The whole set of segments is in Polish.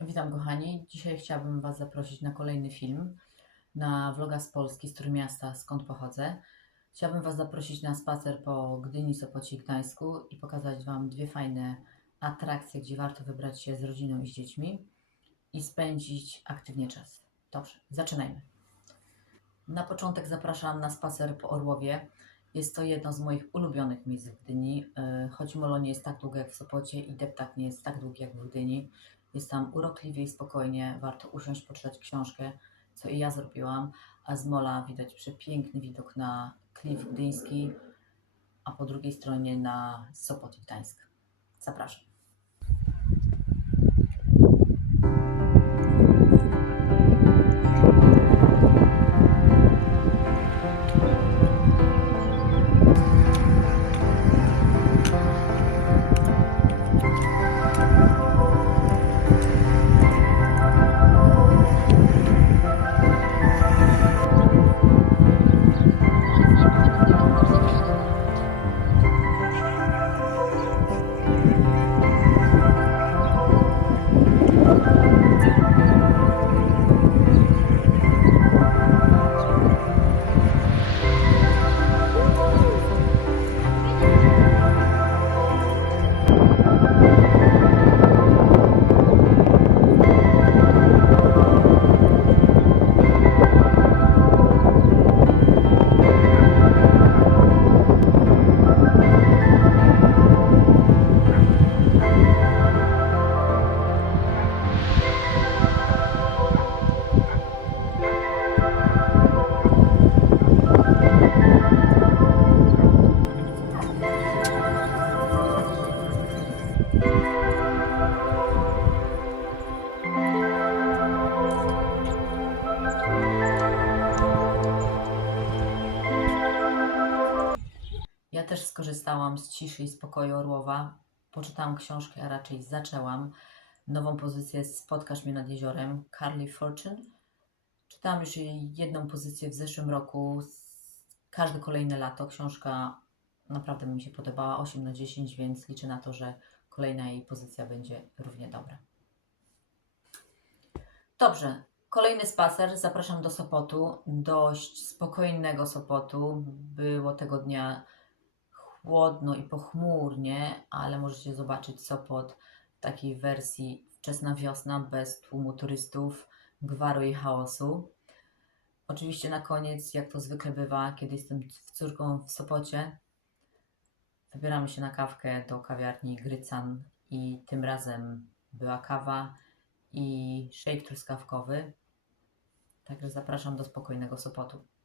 Witam kochani. Dzisiaj chciałabym Was zaprosić na kolejny film, na vloga z Polski, z Trójmiasta, skąd pochodzę. Chciałabym Was zaprosić na spacer po Gdyni, Sopocie i Gdańsku i pokazać Wam dwie fajne atrakcje, gdzie warto wybrać się z rodziną i z dziećmi i spędzić aktywnie czas. Dobrze, zaczynajmy. Na początek zapraszam na spacer po Orłowie. Jest to jedno z moich ulubionych miejsc w Gdyni. Yy, Choć molo nie jest tak długie jak w Sopocie i deptak nie jest tak długi jak w Gdyni, jest tam urokliwie i spokojnie, warto usiąść, poczytać książkę, co i ja zrobiłam, a z mola widać przepiękny widok na klif gdyński, a po drugiej stronie na Sopot i Gdańsk. Zapraszam. Skorzystałam z ciszy i spokoju Orłowa. Poczytałam książkę, a raczej zaczęłam nową pozycję Spotkasz mnie nad jeziorem Carly Fortune. Czytałam już jedną pozycję w zeszłym roku. Każde kolejne lato. Książka naprawdę mi się podobała 8 na 10, więc liczę na to, że kolejna jej pozycja będzie równie dobra. Dobrze, kolejny spacer. Zapraszam do Sopotu. Dość spokojnego Sopotu. Było tego dnia chłodno i pochmurnie, ale możecie zobaczyć Sopot w takiej wersji wczesna wiosna, bez tłumu turystów, gwaru i chaosu. Oczywiście na koniec, jak to zwykle bywa, kiedy jestem córką w Sopocie, wybieramy się na kawkę do kawiarni Grycan i tym razem była kawa i szejk truskawkowy. Także zapraszam do spokojnego Sopotu.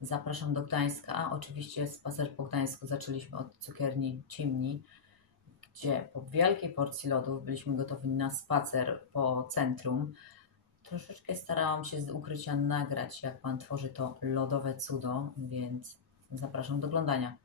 Zapraszam do Gdańska. Oczywiście spacer po Gdańsku zaczęliśmy od cukierni Ciemni, gdzie po wielkiej porcji lodów byliśmy gotowi na spacer po centrum. Troszeczkę starałam się z ukrycia nagrać, jak Pan tworzy to lodowe cudo, więc zapraszam do oglądania.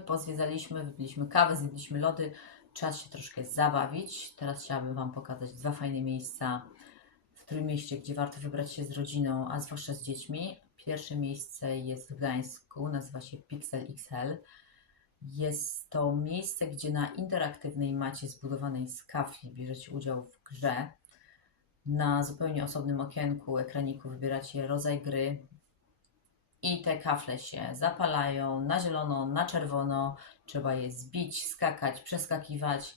Pozwiedzaliśmy, wypiliśmy kawę, zjedliśmy lody. Czas się troszkę zabawić. Teraz chciałabym Wam pokazać dwa fajne miejsca w Trójmieście, gdzie warto wybrać się z rodziną, a zwłaszcza z dziećmi. Pierwsze miejsce jest w Gdańsku, nazywa się Pixel XL. Jest to miejsce, gdzie na interaktywnej macie zbudowanej z kafli bierzecie udział w grze. Na zupełnie osobnym okienku ekraniku wybieracie rodzaj gry, i te kafle się zapalają na zielono, na czerwono. Trzeba je zbić, skakać, przeskakiwać.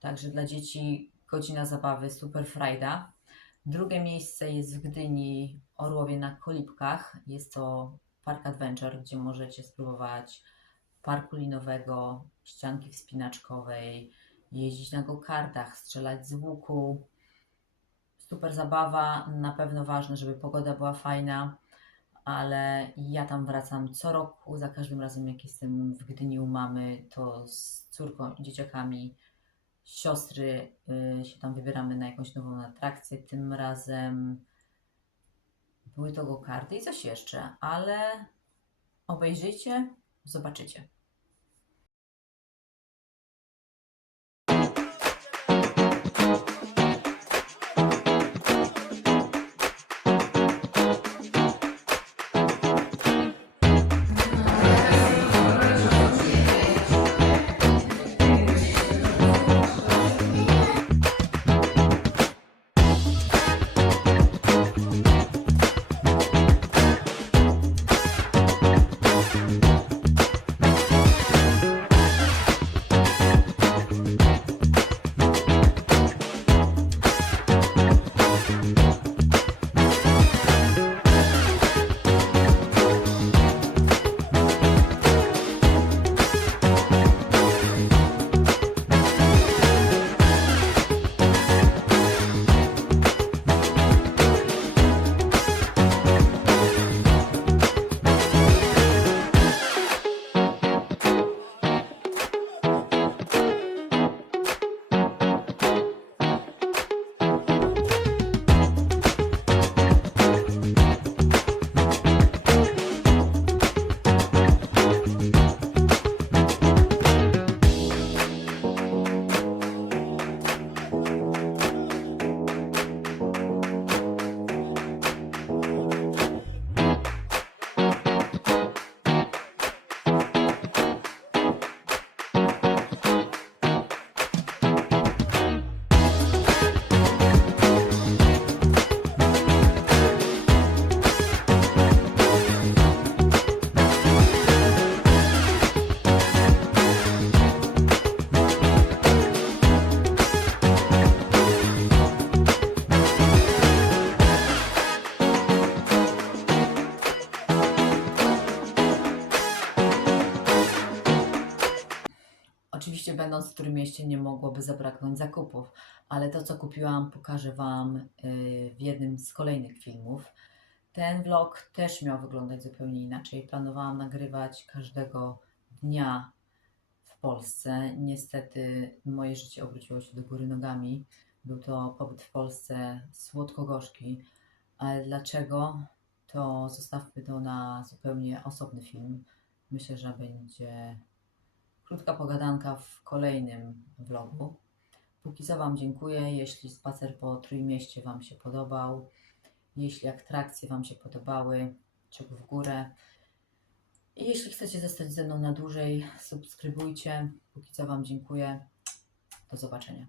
Także dla dzieci godzina zabawy, super frajda. Drugie miejsce jest w Gdyni, Orłowie na Kolibkach. Jest to Park Adventure, gdzie możecie spróbować parku linowego, ścianki wspinaczkowej, jeździć na go-kartach, strzelać z łuku. Super zabawa, na pewno ważne, żeby pogoda była fajna ale ja tam wracam co roku. Za każdym razem, jak jestem w Gdyni u mamy, to z córką i dzieciakami, siostry y, się tam wybieramy na jakąś nową atrakcję. Tym razem były to go-karty i coś jeszcze, ale obejrzyjcie, zobaczycie. W Trójmieście nie mogłoby zabraknąć zakupów, ale to co kupiłam pokażę Wam y, w jednym z kolejnych filmów. Ten vlog też miał wyglądać zupełnie inaczej. Planowałam nagrywać każdego dnia w Polsce. Niestety moje życie obróciło się do góry nogami. Był to pobyt w Polsce słodko-gorzki, ale dlaczego? To zostawmy to na zupełnie osobny film. Myślę, że będzie krótka pogadanka w kolejnym vlogu. Póki co Wam dziękuję. Jeśli spacer po Trójmieście Wam się podobał, jeśli atrakcje Wam się podobały, czek w górę. I jeśli chcecie zostać ze mną na dłużej, subskrybujcie. Póki co Wam dziękuję. Do zobaczenia.